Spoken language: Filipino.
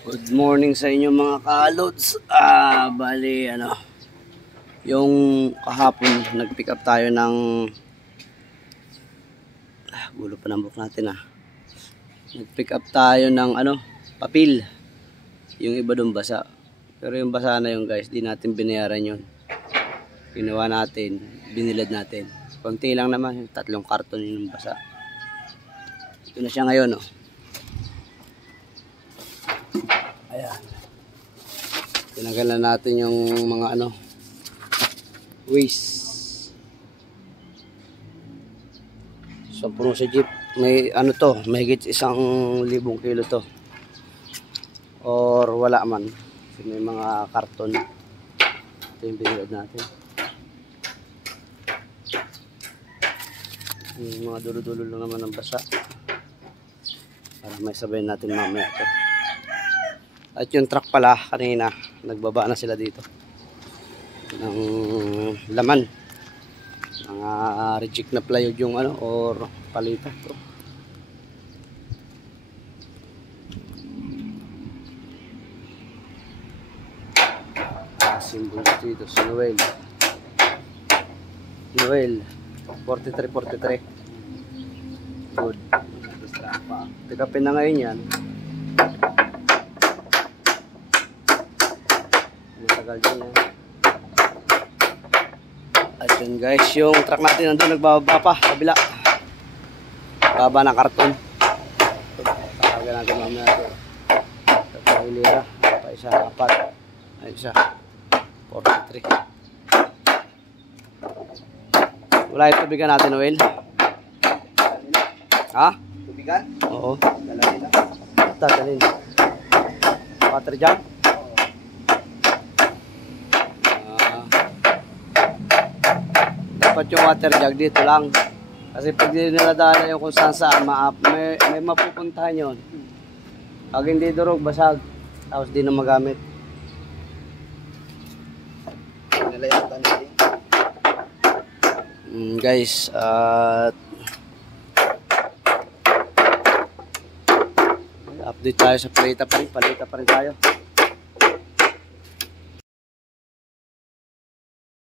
Good morning sa inyo mga kalods. Bali yung kahapon nag-pick up tayo ng gulo pa ng book natin Nag-pick up tayo ng papel. Yung iba doon basa. Pero yung basa na yun guys, di natin binayaran yun. Ginawa natin, binilad natin. Konti lang naman, 3 karton yung basa. Ito na siya ngayon Ayan. Tinanggal na natin yung mga waste. So puno sa jeep. May may higit 1,000 kilo to. Or wala man. Kasi may mga karton. Ito yung binilad natin. Yung mga dulo-dulo lang naman ng basa. Para may sabayin natin mamaya ito. At yung truck pala kanina, nagbaba na sila dito ng laman. Mga reject na plywood yung or palita to. Symbol dito si Noel 4343. Good. Tikapin na ngayon yan. Matagal din At yun guys, yung truck natin nandun nagbababa pa kabila. Baba ng karton. Tatawagan natin mamaya ito. Tatawag hilira. Pa isa, 4. Ay isa 43. Wala yung tubigan natin, Noel. Ha? Tubigan? Oo. Dalawin lang. Dadalhin. Water jug? Dapat yung water jug dito lang. Kasi pag niladaan yung kung saan saan, may mapupuntahan yun. Pag hindi durog, basag. Tapos di na magamit. Nilayatan natin. Guys, update tayo sa palita pa rin tayo.